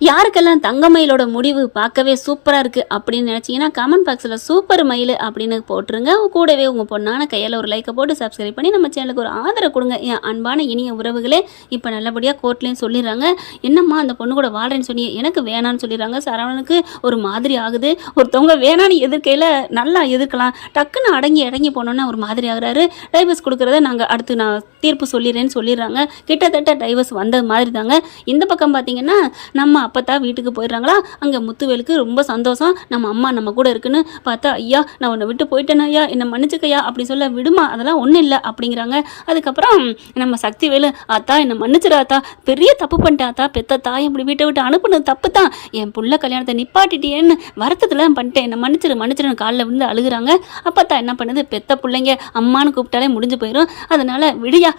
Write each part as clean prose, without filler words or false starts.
யாருக்கெல்லாம் தங்கமயிலோட முடிவு பார்க்கவே சூப்பராக இருக்குது அப்படின்னு நினச்சிங்கன்னா கமெண்ட் பாக்ஸில் சூப்பர் மயில் அப்படின்னு போட்டுருங்க. கூடவே உங்கள் பொண்ணான கையில் ஒரு லைக்கை போட்டு சப்ஸ்கிரைப் பண்ணி நம்ம சேனலுக்கு ஒரு ஆதரவு கொடுங்க. என் அன்பான இனிய உறவுகளே, இப்போ நல்லபடியாக கோர்ட்லேயும் சொல்லிடுறாங்க. என்னம்மா அந்த பொண்ணு கூட வாழ்றேன்னு சொல்லி எனக்கு வேணான்னு சொல்லிடுறாங்க. சரவணனுக்கு ஒரு மாதிரி ஆகுது. ஒருத்தவங்க வேணான்னு எதிர்க்கையில் நல்லா எதிர்க்கலாம், டக்குன்னு அடங்கி போனோன்னா ஒரு மாதிரி ஆகுறாரு. டைவர்ஸ் கொடுக்குறத நாங்கள் அடுத்து நான் தீர்ப்பு சொல்லிடுறேன்னு சொல்லிடுறாங்க. கிட்டத்தட்ட டைவர்ஸ் வந்தது மாதிரி தாங்க. இந்த பக்கம் பார்த்தீங்கன்னா நம்ம அப்பத்தா வீட்டுக்கு போயிடுறாங்களா. அங்கே முத்துவேலுக்கு ரொம்ப சந்தோஷம், நம்ம அம்மா நம்ம கூட இருக்குன்னு பார்த்தா, ஐயா நான் உன்னை விட்டு போயிட்டேனா ஐயா, என்னை மன்னிச்சுக்கையா அப்படி சொல்ல, விடுமா அதெல்லாம் ஒன்றும் இல்லை அப்படிங்கிறாங்க. அதுக்கப்புறம் நம்ம சக்திவேலு, ஆத்தா என்னை மன்னிச்சிடாத்தா, பெரிய தப்பு பண்ணிட்டேன் ஆத்தா, பெத்த தாய் இப்படி வீட்டை விட்டு அனுப்புனது தப்பு தான், என் புள்ள கல்யாணத்தை நிப்பாட்டிட்டேன்னு வருத்தத்தில் பண்ணிட்டேன், என்னை மன்னிச்சிருன்னு காலில் விழுந்து அழுகுறாங்க. அப்பத்தா என்ன பண்ணுது, பெத்த பிள்ளைங்க அம்மானு கூப்பிட்டாலே முடிஞ்சு போயிடும், அதனால விடியா,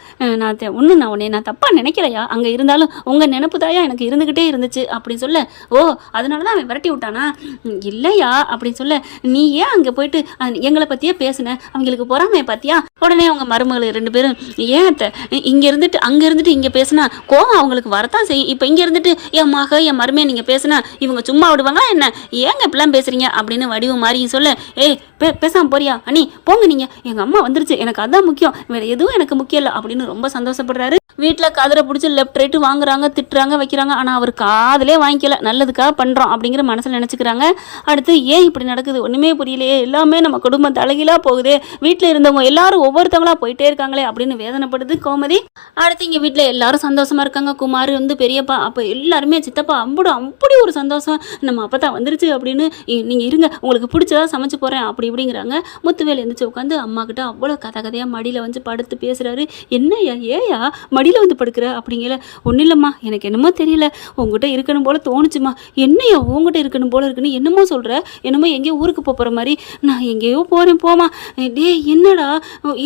நான் உன்னை நான் தப்பாக நினைக்கலையா, அங்கே இருந்தாலும் உங்கள் நினப்பு தாயா எனக்கு இருந்துக்கிட்டே இருந்துச்சு அப்படின்னு சொல்ல, ஓ அதனால தான் அவன் விரட்டி விட்டானா, இல்லையா அப்படின்னு சொல்ல, நீ ஏன் அங்கே போயிட்டு எங்களை பற்றியே பேசுன, அவங்களுக்கு பொறாமையை பார்த்தியா. உடனே அவங்க மருமகள் 2 பேரும், ஏன் அத்தை இங்கே இருந்துட்டு அங்கே இருந்துட்டு இங்கே பேசுனா கோவம் அவங்களுக்கு வரத்தான் செய்யும், இப்போ இங்கே இருந்துட்டு என் மக என் மருமையை நீங்கள் பேசுனா இவங்க சும்மா விடுவாங்களா என்ன, ஏங்க இப்படிலாம் பேசுறீங்க அப்படின்னு வடிவு மாறியும் சொல்ல, ஏய் பேசாமல் போறியா அண்ணி, போங்க நீங்கள், எங்கள் அம்மா வந்துருச்சு, எனக்கு அதான் முக்கியம், வேறு எதுவும் எனக்கு முக்கியம் இல்லை அப்படின்னு ரொம்ப சந்தோஷப்படுறாரு. வீட்டில் கதிரை பிடிச்சி லெஃப்ட் ரைட்டு வாங்குறாங்க, திட்டுறாங்க, வைக்கிறாங்க. ஆனால் அவர் காதலே வாங்கிக்கல, நல்லதுக்காக பண்ணுறோம் அப்படிங்கிற மனசில் நினச்சிக்கிறாங்க. அடுத்து ஏன் இப்படி நடக்குது ஒன்றுமே புரியலையே, எல்லாமே நம்ம குடும்பம் தலைகீழாக போகுது, வீட்டில் இருந்தவங்க எல்லாரும் ஒவ்வொருத்தவங்களா போயிட்டே இருக்காங்களே அப்படின்னு வேதனைப்படுது கோமதி. அடுத்து இங்கே வீட்டில் எல்லாரும் சந்தோஷமாக இருக்காங்க. குமார் வந்து பெரியப்பா, அப்போ எல்லாருமே சித்தப்பா அப்படி ஒரு சந்தோஷம், நம்ம அப்போ தான் வந்துருச்சு அப்படின்னு, நீங்கள் இருங்க உங்களுக்கு பிடிச்சதா சமைச்சு போகிறேன் அப்படி இப்படிங்கிறாங்க. முத்துவேல் எழுந்திரிச்சு உட்காந்து அம்மா கிட்ட அவ்வளோ கதையாக மடியில் வந்து படுத்து பேசுகிறாரு. என்னையா ஏயா மடியில் வந்து படுக்கிற அப்படிங்கிற, ஒன்றும் இல்லைம்மா எனக்கு என்னமோ தெரியல, உங்ககிட்ட இருக்கணும் போல் தோணுச்சுமா, என்னையா உங்ககிட்ட இருக்கணும் போல் இருக்குன்னு என்னமோ சொல்கிற, என்னமோ எங்கேயோ ஊருக்கு போகிற மாதிரி, நான் எங்கேயோ போகிறேன் போமா, டே என்னடா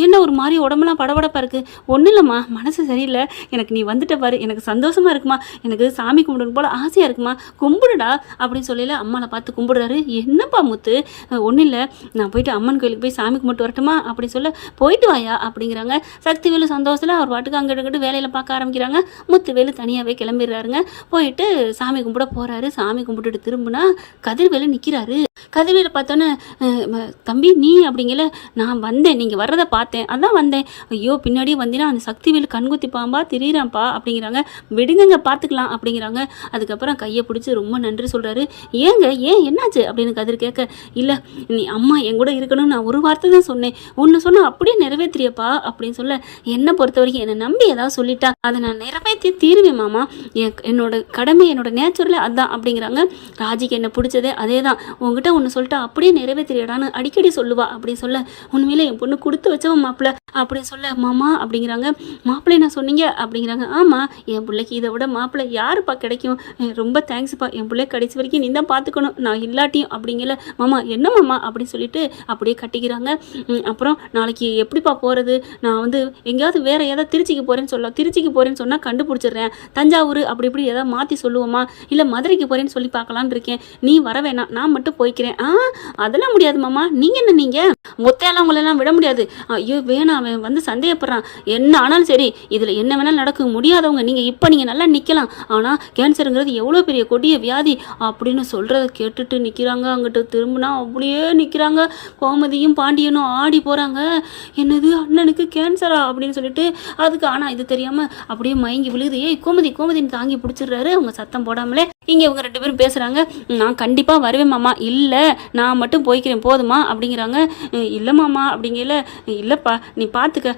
என்ன ஒரு மாதிரி உடம்புலாம் படபடப்பாக இருக்குது, ஒன்றும் இல்லைம்மா மனசு சரியில்லை, எனக்கு நீ வந்துட்ட பாரு, எனக்கு சந்தோஷமாக இருக்குமா, எனக்கு சாமி கும்பிடணும் போல் ஆசையாக இருக்குமா, கும்பிடுடா அப்படின்னு சொல்லல அம்மாவை பார்த்து கும்பிடுறாரு. என்னப்பா முத்து, ஒன்றும் இல்லை நான் போயிட்டு அம்மன் கோயிலுக்கு போய் சாமி கும்பிட்டு வரட்டுமா அப்படின்னு சொல்ல, போயிட்டு வாயா அப்படிங்கிறாங்க. சக்திவேலு சந்தோஷத்தில் அவர் பாட்டுக்கு அங்கிட்டு வேலையில் பார்க்க ஆரம்பிக்கிறாங்க. முத்துவேலு தனியாகவே கிளம்பிடுறாருங்க. போயிட்டு சாமி கும்பிட போகிறாரு. சாமி கும்பிட்டுட்டு திரும்பினா கதிர்வேலு நிற்கிறாரு. கதிர்வேலு பார்த்தோன்னே, தம்பி நீ அப்படிங்கல, நான் வந்தேன் நீங்கள் வர்றதை பார்த்தேன் அதான் வந்தேன், ஐயோ பின்னாடி வந்தீங்கன்னா அந்த சக்திவேலு கண்குத்தி பாம்பா திரியிறான்ப்பா அப்படிங்கிறாங்க. விடுங்க பார்த்துக்கலாம் அப்படிங்கிறாங்க. அதுக்கப்புறம் கையை பிடிச்சி ரொம்ப நன்றி சொல்கிறாரு. ஏன் என்னாச்சு அப்படின்னு கதிர் கேட்க, இல்லை நீ அம்மா என் கூட இருக்கணும்னு நான் ஒரு வார்த்தை தான் சொன்னேன், ஒன்று சொன்னால் அப்படியே நிறைவேற்றியப்பா அப்படின்னு சொல்ல, என்னை பொறுத்த வரைக்கும் என்னை நம்பி ஏதாவது சொல்லிட்டா அதை நான் நிறைவேற்றி தீருவேன் மாமா, என்னோட கடமை என்னோட நேச்சுரலே அதுதான் அப்படிங்கிறாங்க. ராஜிக்கு என்ன பிடிச்சதே அதே தான், உங்ககிட்ட ஒன்று சொல்லிட்டா அப்படியே நிறைவேற்றிடான்னு அடிக்கடி சொல்லுவா அப்படி சொல்ல, உண்மையிலே என் பொண்ணு கொடுத்து வச்சவன் மாப்பிள்ள அப்படி சொல்ல, மாமா அப்படிங்கிறாங்க. மாப்பிள்ளை நான் சொன்னீங்க அப்படிங்கிறாங்க. ஆமாம் என் பிள்ளைக்கு இதை விட மாப்பிள்ளை யாருப்பா கிடைக்கும், ரொம்ப தேங்க்ஸ்ப்பா, என் பிள்ளை கடைசி வரைக்கும் நீ தான் பார்த்துக்கணும், நான் இல்லாட்டியும் அப்படிங்கல. மாமா என்ன மாமா அப்படின்னு சொல்லிட்டு அப்படியே கட்டிக்கிறாங்க. அப்புறம் நாளைக்கு எப்படிப்பா போகிறது, நான் வந்து எங்கேயாவது வேறு ஏதாவது திருச்சிக்கு போகிறேன்னு சொன்னால் கண்டுபிடிச்சிடுறேன், தஞ்சாவூர் அப்படி இப்படி ஏதாவது மாற்றி சொல்லுவோமா, இல்லை மதுரைக்கு போகிறேன்னு சொல்லி பார்க்கலான்னு இருக்கேன், நீ வர வேணாம் நான் மட்டும் போய்க்கிறேன். அதெல்லாம் முடியாது மாமா, நீங்கள் மொத்தையெல்லாம் உங்களெல்லாம் விட முடியாது, ஐயோ வேணாம் அவன் வந்து சந்தேகப்படுறான், என்ன ஆனாலும் சரி இதில் என்ன வேணாலும் நடக்க முடியாதவங்க நீங்கள் நல்லா நிற்கலாம், ஆனால் கேன்சருங்கிறது எவ்வளோ பெரிய கொடிய வியாதி அப்படின்னு சொல்கிறத கேட்டுட்டு நிற்கிறாங்க. அங்கிட்டு திரும்பினா அப்படியே நிற்கிறாங்க. கோமதியும் பாண்டியனும் ஆடி போகிறாங்க. என்னது அண்ணனுக்கு கேன்சரா அப்படின்னு சொல்லிட்டு, அதுக்கு ஆனால் இது தெரியாமல் அப்படியே மயங்கி விழுகுது. ஏய் கோமதின்னு தாங்கி பிடிச்சிடுறாரு. அவங்க சத்தம் போடாமலே இங்கே இவங்க 2 பேரும் பேசுகிறாங்க. நான் கண்டிப்பாக வருவேன் மாமா, இல்லை நான் மட்டும் போய்க்கிறேன் போதுமா அப்படிங்கிறாங்க. இல்லை மாமா அப்படிங்கல, இல்லைப்பா நீ பார்த்துக்க,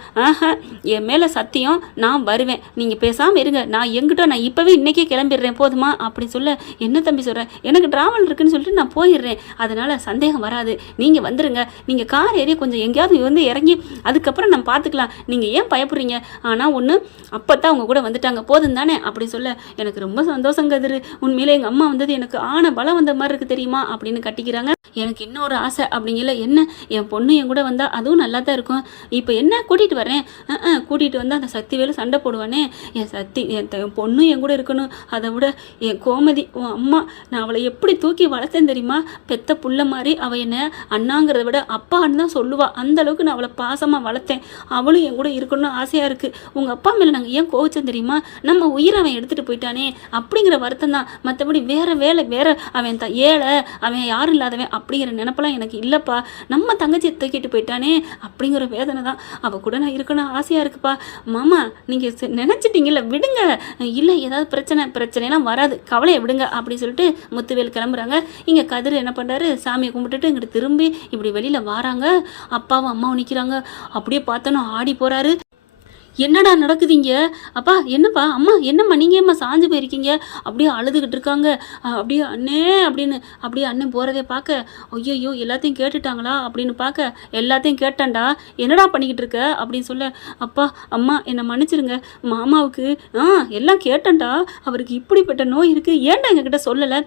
என் மேலே சத்தியம் நான் வருவேன், நீங்கள் பேசாமல் இருங்க, நான் இப்போவே இன்றைக்கே கிளம்பிடுறேன் போதுமா அப்படி சொல்ல, என்ன தம்பி சொல்கிறேன், எனக்கு ட்ராவல் இருக்குன்னு சொல்லிட்டு நான் போயிடுறேன், அதனால் சந்தேகம் வராது, நீங்கள் வந்துடுங்க, நீங்கள் கார் ஏறி கொஞ்சம் எங்கேயாவது வந்து இறங்கி அதுக்கப்புறம் நான் பார்த்துக்கலாம், நீங்கள் ஏன் பயப்படுறீங்க, ஆனால் ஒன்று அப்போ தான் அவங்க கூட வந்துட்டாங்க போதும் தானே அப்படி சொல்ல, எனக்கு ரொம்ப சந்தோஷம் கதிர், உண்மையிலே எங்கள் அம்மா வந்தது எனக்கு ஆன பலம் வந்த மாதிரி இருக்குது தெரியுமா அப்படின்னு கட்டிக்கிறாங்க. எனக்கு இன்னொரு ஆசை அப்படிங்கல. என்ன என் பொண்ணு என் கூட வந்தால் அதுவும் நல்லா தான் இருக்கும். இப்போ என்ன கூட்டிகிட்டு வரேன், கூட்டிகிட்டு வந்தால் அந்த சக்திவேலு சண்டை போடுவானே. என் பொண்ணு என் கூட இருக்கணும். அதை விட என் கோமதி உன் அம்மா, நான் அவளை எப்படி தூக்கி வளர்த்தேன் தெரியுமா? பெத்த புள்ள மாதிரி அவள் என்னை அண்ணாங்கிறத விட அப்பான்னு தான் சொல்லுவாள். அந்தளவுக்கு நான் அவளை பாசமாக வளர்த்தேன். அவளும் என் கூட இருக்கணும்னு ஆசையாக இருக்குது. உங்கள் அப்பா மேலே நாங்கள் ஏன் கோவிச்சோம் தெரியுமா? நம்ம உயிரை அவன் எடுத்துகிட்டு போயிட்டானே அப்படிங்கிற வருத்தம் தான். மற்றபடி வேறு வேலை வேறு அவன் ஏழை, அவன் யாரும் இல்லாதவன் அப்படிங்கிற நினப்பெல்லாம் எனக்கு இல்லைப்பா. நம்ம தங்கச்சியை தூக்கிட்டு போயிட்டானே அப்படிங்கிற வேதனை தான். அவள் கூட நான் இருக்கணும் ஆசையாக இருக்குப்பா. மாமா நீங்கள் நினச்சிட்டிங்கல்ல, விடுங்க. இல்லை ஏதாவது பிரச்சனைலாம் வராது, கவலையை விடுங்க அப்படின்னு சொல்லிட்டு முத்துவேல் கிளம்புறாங்க. இங்கே கதிர் என்ன பண்ணுறாரு, சாமியை கும்பிட்டுட்டு இங்கிட்டு திரும்பி இப்படி வெளியில் வராங்க. அப்பாவும் அம்மாவும் நிற்கிறாங்க. அப்படியே பார்த்தோன்னா ஆடி போகிறாரு. என்னடா நடக்குதுங்க? அப்பா என்னப்பா, அம்மா என்னம்மா நீங்கள் ஏம்மா சாஞ்சு போயிருக்கீங்க? அப்படியே அழுதுகிட்டு இருக்காங்க. அப்படியே அண்ணே அப்படின்னு அப்படியே அண்ணன் போகிறதே பார்க்க, ஐயோ எல்லாத்தையும் கேட்டுட்டாங்களா அப்படின்னு பார்க்க, எல்லாத்தையும் கேட்டான்டா, என்னடா பண்ணிக்கிட்டு இருக்க அப்படின்னு சொல்ல, அப்பா அம்மா என்னை மன்னிச்சிருங்க, மாமாவுக்கு எல்லாம் கேட்டேன்டா, அவருக்கு இப்படிப்பட்ட நோய் இருக்குது, ஏன்டா எங்ககிட்ட சொல்லலை?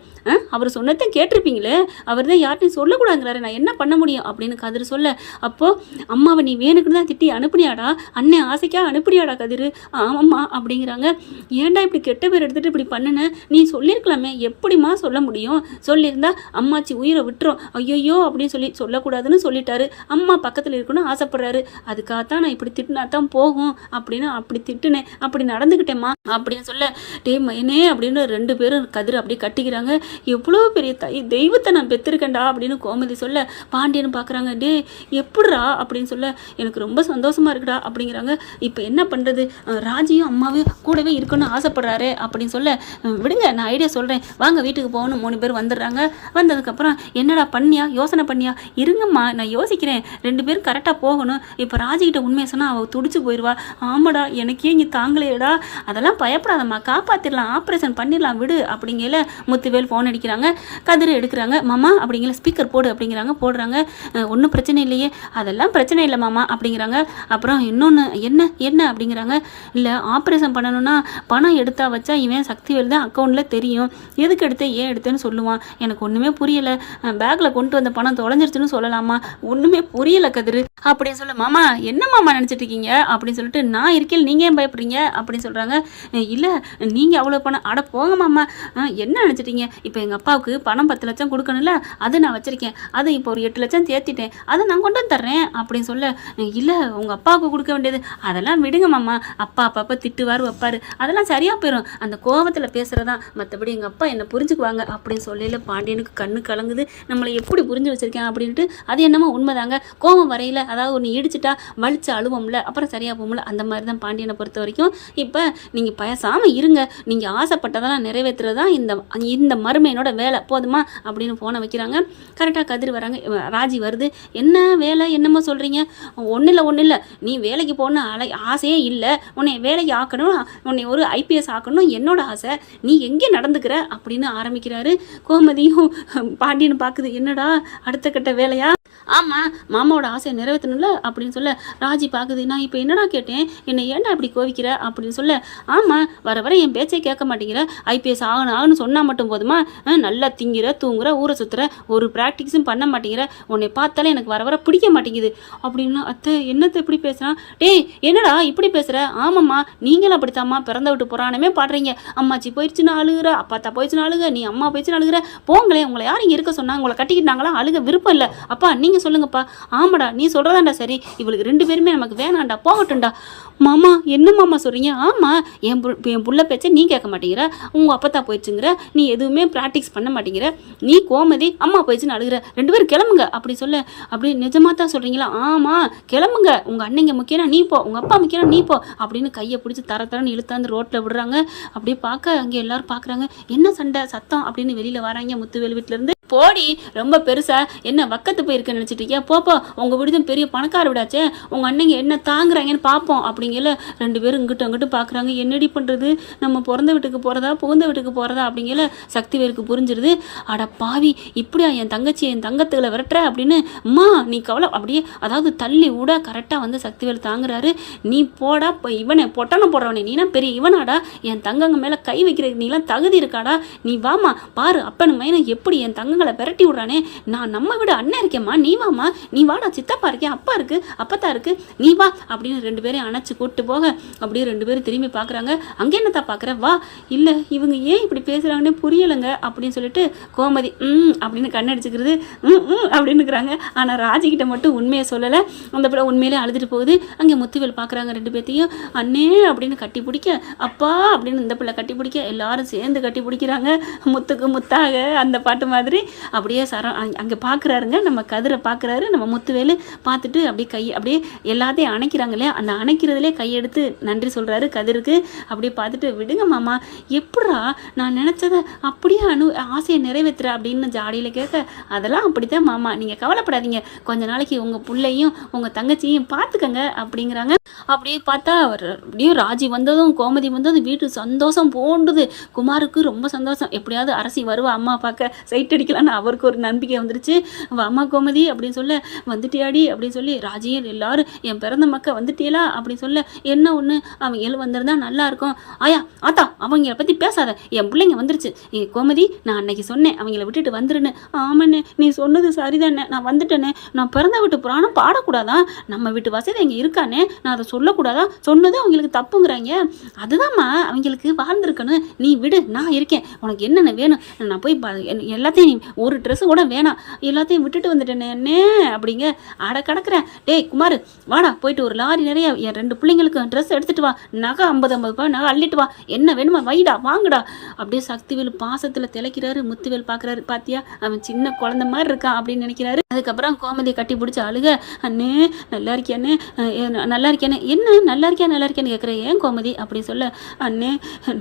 அவர் சொன்னதையும் கேட்டிருப்பீங்களே, அவர் தான் யார்ட்டையும் சொல்லக்கூடாதுங்கிறாரு, நான் என்ன பண்ண முடியும் அப்படின்னு கதிர் சொல்ல, அப்போது அம்மாவை நீ வேணுக்குன்னு தான் திட்டி அனுப்புனியாடா, அண்ணன் ஆசைக்காக அனுப்புறியாடா கதிர்? ஆமாம்மா அப்படிங்கிறாங்க. ஏன்டா இப்படி கெட்ட பேர் எடுத்துகிட்டு இப்படி பண்ணுன? நீ சொல்லியிருக்கலாமே. எப்படிம்மா சொல்ல முடியும்? சொல்லியிருந்தா அம்மாச்சி உயிரை விட்டுரும். ஐயோ அப்படின்னு சொல்லக்கூடாதுன்னு சொல்லிட்டாரு. அம்மா பக்கத்தில் இருக்கணும்னு ஆசைப்படுறாரு. அதுக்காகத்தான் நான் இப்படி திட்டினா தான் போகும் அப்படின்னு அப்படி திட்டுனேன், அப்படி நடந்துக்கிட்டேம்மா அப்படின்னு சொல்ல, டே மைனே அப்படின்னு 2 பேரும் கதிர் அப்படி கட்டிக்கிறாங்க. எவ்வளோ பெரிய தெய்வத்தை நான் பெற்றிருக்கேன்டா அப்படின்னு கோமதி சொல்ல, பாண்டியன் பார்க்குறாங்க. டே எப்படிரா அப்படின்னு சொல்ல, எனக்கு ரொம்ப சந்தோஷமா இருக்குடா அப்படிங்கிறாங்க. இப்போ என்ன பண்ணுறது, ராஜியும் அம்மாவும் கூடவே இருக்கணும்னு ஆசைப்படுறாரு அப்படின்னு சொல்ல, விடுங்க நான் ஐடியா சொல்கிறேன், வாங்க வீட்டுக்கு போகணும். 3 பேர் வந்துடுறாங்க. வந்ததுக்கப்புறம் என்னடா பண்ணியா, யோசனை பண்ணியா? இருங்கம்மா நான் யோசிக்கிறேன், 2 பேரும் கரெக்டாக போகணும். இப்போ ராஜிக்கிட்ட உண்மையை சொன்னால் அவள் துடிச்சு போயிடுவா. ஆமாடா எனக்கே இங்கே தாங்கலையடா, அதெல்லாம் பயப்படாதம்மா, காப்பாற்றிடலாம், ஆப்ரேஷன் பண்ணிடலாம் விடு அப்படிங்கல. முத்துவேல் ஃபோன் அடிக்கிறாங்க. கதிர் எடுக்கிறாங்க. மாமா அப்படிங்கிற ஸ்பீக்கர் போடு அப்படிங்கிறாங்க. போடுறாங்க. ஒன்றும் பிரச்சனை இல்லையே. அதெல்லாம் பிரச்சனை இல்லை மாமா அப்படிங்கிறாங்க. அப்புறம் இன்னொன்று என்ன அப்படிங்கிறாங்க. இல்லை ஆப்ரேஷன் பண்ணணும்னா பணம் எடுத்தா வச்சா இவன் சக்திவேல் தான் அக்கௌண்ட்டில் தெரியும், எதுக்கு எடுத்தேன் ஏன் எடுத்தேன்னு சொல்லுவான். எனக்கு ஒன்றுமே புரியலை, பேக்கில் கொண்டு வந்த பணம் தொலைஞ்சிருச்சுன்னு சொல்லலாமா? ஒன்றுமே புரியலை கதிர் அப்படின்னு சொல்ல, மாமா என்ன மாமா நினச்சிட்டு இருக்கீங்க அப்படின்னு சொல்லிட்டு, நான் இருக்கையில் நீங்கள் ஏன் பயப்படுறீங்க அப்படின்னு சொல்கிறாங்க. இல்லை நீங்கள் அவ்வளோ பணம் அட போங்க மாமா, என்ன நினச்சிட்டீங்க? இப்போ எங்கள் அப்பாவுக்கு பணம் 10 லட்சம் கொடுக்கணும்ல, அது நான் வச்சுருக்கேன், அது இப்போ ஒரு 8 லட்சம் தேர்த்திட்டேன், அதை நான் கொண்டு வந்து தர்றேன் அப்படின்னு சொல்ல, இல்லை உங்கள் அப்பாவுக்கு கொடுக்க வேண்டியது அதெல்லாம் விடுங்க மாமா, அப்பா அப்பப்போ திட்டுவார் வைப்பார், அதெல்லாம் சரியாக போயிடும், அந்த கோபத்தில் பேசுகிறதான், மற்றபடி எங்கள் அப்பா என்னை புரிஞ்சுக்குவாங்க அப்படின்னு சொல்லல. பாண்டியனுக்கு கண்ணு கலங்குது, நம்மளை எப்படி புரிஞ்சு வச்சுருக்கேன் அப்படின்ட்டு. அது என்னமோ உண்மைதாங்க, கோபம் வரையில் அதாவது ஒன்று இடிச்சிட்டா வலிச்சு அழுவோம்ல, அப்புறம் சரியாக போகும்ல, அந்த மாதிரி தான் பாண்டியனை பொறுத்த வரைக்கும். இப்போ நீங்கள் பேசாமல் இருங்க, நீங்கள் ஆசைப்பட்டதெல்லாம் நிறைவேற்றுறது தான் இந்த மருமையனோட வேலை, போதுமா அப்படின்னு ஃபோனை வைக்கிறாங்க. கரெக்டாக கதிர் வராங்க. ராஜி வருது. என்ன வேலை என்னமோ சொல்கிறீங்க? ஒன்றும் இல்லை, நீ வேலைக்கு போகணும் ஆசையே இல்லை, உன்னை வேலைக்கு ஆக்கணும், உன்னை ஒரு ஐபிஎஸ் ஆக்கணும் என்னோட ஆசை, நீ எங்கே நடந்துக்கிற அப்படின்னு ஆரம்பிக்கிறாரு. கோமதியும் பாண்டியன் பார்க்குது, என்னடா அடுத்த கட்ட வேலையா? ஆமாம் மாமாவோட ஆசையை நிறைவேற்றணும்ல அப்படின்னு சொல்ல, ராஜி பார்க்குது, நான் இப்போ என்னடா கேட்டேன், என்னை ஏன்டா இப்படி கோவிக்கிற அப்படின்னு சொல்ல, ஆமாம் வர என் பேச்சை கேட்க மாட்டேங்கிற, ஐபிஎஸ் ஆகணும்னு சொன்னால் மட்டும் போதுமா? நல்லா திங்கிற தூங்குற ஊரை சுற்றுற, ஒரு ப்ராக்டிக்ஸும் பண்ண மாட்டேங்கிற, உன்னை பார்த்தாலே எனக்கு வர பிடிக்க மாட்டேங்குது அப்படின்னா, அத்தை என்னத்தை இப்படி பேசுகிறான்? டேய் என்னடா இப்படி பேசுகிற? ஆமாம்மா நீங்களும் அப்படித்தாம்மா பிறந்த விட்டு புராணமே பாடுறீங்க, அம்மாச்சி போயிடுச்சுன்னு அழுகிற, அப்பாத்தா போயிடுச்சுன்னு அழுக, நீ அம்மா போயிடுச்சுன்னு அழுகிற, போங்களே உங்களை யாரும் இங்கே இருக்க சொன்னாங்க, உங்களை கட்டிக்கிட்டாங்களா? அழுக விருப்பம் இல்லை அப்பா, நீங்கள் சொல்லுங்கப்பா. ஆமாடா நீ சொல்றதாண்டா சரி, இவளுக்கு 2 பேருமே நமக்கு வேணாண்டா, போகட்டும்டா. மாமா என்ன மாமா சொல்றீங்க? ஆமா என் புள்ள பேச்சை நீ கேட்க மாட்டேங்கிற, உங்க அப்பத்தா போயிடுச்சுங்கிற, நீ எதுவுமே ப்ராக்டிஸ் பண்ண மாட்டேங்கிற, நீ கோமதி அம்மா போயிடுச்சுன்னு அழுகிற, 2 பேரும் கிளம்புங்க அப்படி சொல்ல, அப்படி நிஜமா தான் சொல்றீங்களா? ஆமா கிளம்புங்க, உங்க அண்ணங்க முக்கியனா நீ போ, உங்க அப்பா முக்கியனா நீ போ அப்படின்னு கையை பிடிச்சி தரன்னு இழுத்தாந்து ரோட்ல விடுறாங்க. அப்படியே பார்க்க அங்கே எல்லாரும் பார்க்குறாங்க, என்ன சண்டை சத்தம் அப்படின்னு வெளியில வராங்க. முத்துவேல் வீட்டுல இருந்து, போடி ரொம்ப பெருசா என்ன வக்கத்து போயிருக்கேன்னு நினச்சிட்டு போப்போ, உங்கள் வீடுதான் பெரிய பணக்கார விடாச்சே, உங்கள் அண்ணங்க என்ன தாங்குறாங்கன்னு பார்ப்போம் அப்படிங்கல. 2 பேரும் இங்கிட்ட பார்க்குறாங்க. என்னடி பண்ணுறது, நம்ம பிறந்த வீட்டுக்கு போகிறதா புகுந்த வீட்டுக்கு போகிறதா அப்படிங்கல. சக்திவேலுக்கு புரிஞ்சிருது, அட பாவி இப்படியா என் தங்கச்சி என் தங்கத்துகளை விரட்டுற அப்படின்னு. அம்மா நீ கவலை அப்படியே அதாவது தள்ளி விட கரெக்டாக வந்து சக்திவேல் தாங்குறாரு. நீ போடா இவனை பொட்டணம் போடுறவனே, நீனா பெரிய இவனாடா, என் தங்கங்க மேலே கை வைக்கிறதுக்கு நீலாம் தகுதி இருக்காடா, நீ வாமா பாரு அப்பனு மையனை எப்படி என் தங்க குரங்குகளை விரட்டி விடுறானே, நான் நம்ம விட அண்ணன் இருக்கேம்மா, நீ வாமா, நீ வாடா, சித்தப்பா இருக்கேன், அப்பா இருக்கு, அப்பத்தா இருக்கு, நீ வா அப்படின்னு 2 பேரையும் அணைச்சு கூப்பிட்டு போக அப்படியே 2 பேரும் திரும்பி பார்க்குறாங்க. அங்கே என்னத்தா பார்க்குற, வா. இல்லை இவங்க ஏன் இப்படி பேசுகிறாங்கன்னே புரியலைங்க அப்படின்னு சொல்லிட்டு கோமதி அப்படின்னு கண்ணடிச்சுக்கிறது அப்படின்னுக்குறாங்க. ஆனால் ராஜிக்கிட்ட மட்டும் உண்மையை சொல்லலை. அந்த பிள்ளை உண்மையிலே அழுதுட்டு போகுது. அங்கே முத்துவேல் பார்க்குறாங்க 2 பேர்த்தையும். அண்ணே அப்படின்னு கட்டி பிடிக்க, அப்பா அப்படின்னு இந்த பிள்ளை கட்டி பிடிக்க, எல்லாரும் சேர்ந்து கட்டி பிடிக்கிறாங்க. முத்துக்கு முத்தாக அந்த பாட்டு மாதிரி அப்படியே அங்கே பார்க்குறாருங்க. நம்ம கதிரை பார்க்குறாரு நம்ம முத்துவேல். பார்த்துட்டு அப்படியே அப்படியே எல்லாத்தையும் அணைக்கிறாங்க இல்லையா, அந்த அணைக்கிறதுலே கையெடுத்து நன்றி சொல்கிறாரு கதிருக்கு. அப்படியே பார்த்துட்டு, விடுங்க மாமா, எப்படா நான் நினச்சதை அப்படியே ஆசையை நிறைவேற்றுற அப்படின்னு ஜாடியில் கேட்க, அதெல்லாம் அப்படித்தான் மாமா, நீங்கள் கவலைப்படாதீங்க, கொஞ்ச நாளைக்கு உங்கள் பிள்ளையும் உங்கள் தங்கச்சியும் பார்த்துக்கங்க அப்படிங்கிறாங்க. அப்படியே பார்த்தா அப்படியே ராஜி வந்ததும் கோமதி வந்ததும் வீட்டு சந்தோஷம் போண்டுது. குமாருக்கு ரொம்ப சந்தோஷம், எப்படியாவது அரசி வருவா அம்மா பார்க்க, சைட் அடிக்கலான்னு அவருக்கு ஒரு நம்பிக்கை வந்துருச்சு. அம்மா கோமதி அப்படின்னு சொல்ல, வந்துட்டியாடி அப்படின்னு சொல்லி ராஜியும் எல்லாரும், என் பிறந்த மக்கள் வந்துட்டீங்களா அப்படின்னு சொல்ல, என்ன ஒன்று அவங்க வந்திருந்தா நல்லா இருக்கும். ஆயா ஆத்தா அவங்கள பற்றி பேசாத, என் பிள்ளைங்க வந்துருச்சு. கோமதி நான் அன்னைக்கு சொன்னேன் அவங்கள விட்டுட்டு வந்துருன்னு. ஆமாண்ணே நீ சொன்னது சரிதானே, நான் வந்துட்டேனே. நான் பிறந்த வீட்டு புராணம் பாடக்கூடாதா, நம்ம வீட்டு வசதி அங்கே இருக்கானே, நான் அதை சொல்லக்கூடாதா, சொன்னது அவங்களுக்கு தப்புங்கிறாங்க. அதுதான்மா அவங்களுக்கு வாழ்ந்துருக்கணும், நீ விடு, நான் இருக்கேன், உனக்கு என்னென்ன வேணும் நான் போய் எல்லாத்தையும், நீ ஒரு ட்ரெஸ்ஸு கூட வேணாம், எல்லாத்தையும் விட்டுட்டு வந்துட்டேனே என்ன அப்படிங்க. அட கிடக்குறேன், டேய் குமார் வாடா, போயிட்டு ஒரு லாரி நிறைய என் 2 பிள்ளைங்களுக்கு ட்ரெஸ் எடுத்துட்டு வா, நகை 50 ரூபாய் நகை அள்ளிட்டு வா, என்ன வேணுமா வைடா வாங்கடா. அப்படியே சக்திவேல் பாசத்தில் திளைக்கிறாரு. முத்துவேல் பார்க்குறாரு, பாத்தியா அவன் சின்ன குழந்தை மாதிரி இருக்கான் அப்படின்னு நினைக்கிறாரு. அதுக்கப்புறம் கோமதியை கட்டி பிடிச்சி அழுக, அண்ணே நல்லா இருக்கியானே, நல்லா இருக்கியானே, என்ன நல்லா இருக்கேன்னு கேட்குறேன், ஏன் கோமதி அப்படின்னு சொல்ல, அண்ணே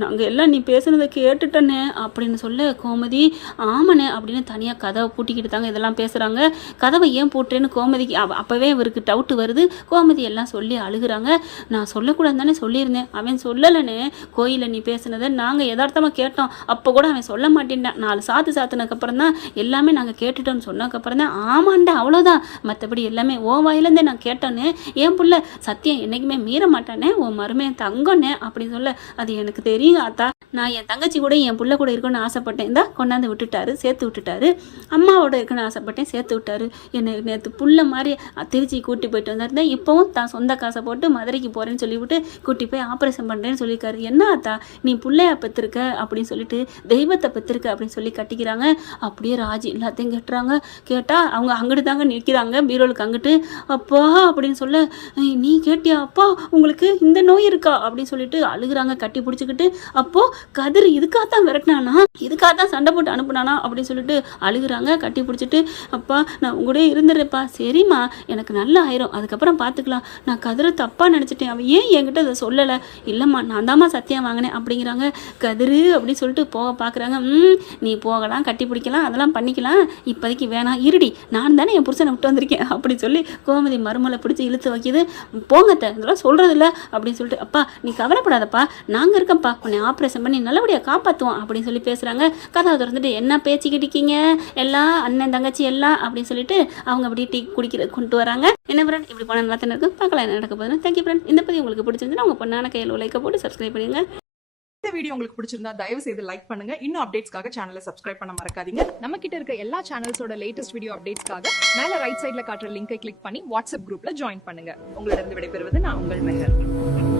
நாங்கள் எல்லாம் நீ பேசுனதை கேட்டுட்டண்ணே அப்படின்னு சொல்ல, கோமதி ஆமாண்ணே அப்படின்னு தனியாக கதவை பூட்டிக்கிட்டு தாங்க இதெல்லாம் பேசுகிறாங்க. கதவை ஏன் பூட்டுறேன்னு கோமதிக்கு அப்போவே அவருக்கு டவுட்டு வருது. கோமதி எல்லாம் சொல்லி அழுகுறாங்க. நான் சொல்லக்கூடாது தானே சொல்லியிருந்தேன், அவன் சொல்லலைண்ணே, கோயிலில் நீ பேசுனதை நாங்கள் யதார்த்தமாக கேட்டோம், அப்போ கூட அவன் சொல்ல மாட்டேன்டான், 4 சாத்துனதுக்கப்புறம் தான் எல்லாமே நாங்கள் கேட்டுட்டோன்னு சொன்னதுக்கப்புறம் தான் ஆமாண்டா அவ்வளோதான், மற்றபடி எல்லாமே ஓ வாயிலேருந்தே நான் கேட்டோன்னே, என் புள்ள சத்தியம் என்றைக்குமே மீற மாட்டானே, உன் மருமையன் தங்கண்ணே அப்படின்னு சொல்ல, அது எனக்கு தெரியும் ஆத்தா, நான் என் தங்கச்சி கூட என் புள்ள கூட இருக்கணும்னு ஆசைப்பட்டேன், இந்த கொண்டாந்து விட்டுட்டாரு, சேர்த்து விட்டுட்டாரு, அம்மாவோட இருக்கணும்னு ஆசைப்பட்டேன், சேர்த்து விட்டாரு, என்னை நேற்று புள்ள மாதிரி திருச்சி கூட்டி போயிட்டு வந்திருந்தேன், இப்போவும் தான் சொந்த காசை போட்டு மதுரைக்கு போகிறேன்னு சொல்லிவிட்டு கூட்டி போய் ஆப்ரேஷன் பண்ணுறேன்னு சொல்லியிருக்காரு. என்ன ஆத்தா நீ பிள்ளையா பெற்றிருக்க அப்படின்னு சொல்லிட்டு, தெய்வத்தை பெற்றிருக்க அப்படின்னு சொல்லி கட்டிக்கிறாங்க. அப்படியே ராஜி எல்லாத்தையும் கேட்டுறாங்க. கேட்டால் அவங்க அங்கிட்டு தாங்க நிற்கிறாங்க, பீரோலுக்கு அங்கிட்டு. அப்பா அப்படின்னு சொல்ல, நீ கேட்டியா அப்பா உங்களுக்கு இந்த நோய் இருக்கா அப்படின்னு சொல்லிட்டு அழுகுறாங்க கட்டி பிடிச்சிக்கிட்டு. அப்போது கதிர் இதுக்காகத்தான் விரட்டினானா, இதுக்காகத்தான் சண்டை போட்டு அனுப்புனானா அப்படின்னு சொல்லிட்டு அழுகுறாங்க கட்டி பிடிச்சிட்டு. அப்பா நான் உங்களே இருந்துடுறேப்பா, சரிம்மா எனக்கு நல்லா ஆயிரும், அதுக்கப்புறம் பார்த்துக்கலாம், நான் கதிரை தப்பாக நினச்சிட்டேன், அவன் ஏன் என்கிட்ட அதை சொல்லலை, இல்லைம்மா நான் தாம்மா சத்தியம் வாங்கினேன் அப்படிங்கிறாங்க. கதிர் அப்படின்னு சொல்லிட்டு போக பார்க்குறாங்க. நீ போகலாம் கட்டி பிடிக்கலாம் அதெல்லாம் பண்ணிக்கலாம், இப்போதைக்கு வேணாம், இருடி நான் தானே என் புருஷனை விட்டு வந்திருக்கேன் அப்படி சொல்லி கோமதி மருமலை பிடிச்சி இழுத்து வைக்கிது. போங்கத்த இதெல்லாம் சொல்கிறதில்ல அப்படின்னு சொல்லிட்டு, அப்பா நீ கவலைப்படாதப்பா நாங்கள் இருக்கோம்ப்பா, உன்னை ஆப்ரேஷன் பண்ணி நல்லபடியாக காப்பாற்றுவோம் அப்படின்னு சொல்லி பேசுகிறாங்க. கதவை திறந்துட்டு, என்ன பேச்சுக்கிட்டு இருக்கீங்க எல்லாம் அண்ணன் தங்கச்சி எல்லாம் அப்படின்னு சொல்லிட்டு அவங்க அப்படி டீ குடிக்கிற கொண்டு வராங்க. என்ன ஃப்ரெண்ட் இப்படி போனால் நல்லா தானே இருக்கும், பார்க்கலாம் என்ன நடக்க போகுதுன்னு. தேங்க்யூ ஃப்ரெண்ட், இந்த பதிவு உங்களுக்கு பிடிச்சிருந்துன்னா உங்கள் பொண்ணான கையில் லைக்கை போட்டு சப்ஸ்கிரைப் பண்ணுங்க. இந்த வீடியோ உங்களுக்கு பிடிச்சிருந்தா தயவு செய்து லைக் பண்ணுங்க. இன்னும் அப்டேட்ஸ்க்காக சேனலை சப்ஸ்கிரைப் பண்ண மறக்காதீங்க. நம்ம கிட்ட இருக்க எல்லா சேனல்ஸோட லேட்டஸ்ட் வீடியோ அப்டேட்ஸ்க்காக மேல ரைட் சைடுல காட்டுற லிங்கை கிளிக் பண்ணி வாட்ஸ்அப் குரூப்ல ஜாயின் பண்ணுங்க. உங்களிடம் விடைபெறுவது நான் உங்கள் மெஹர்.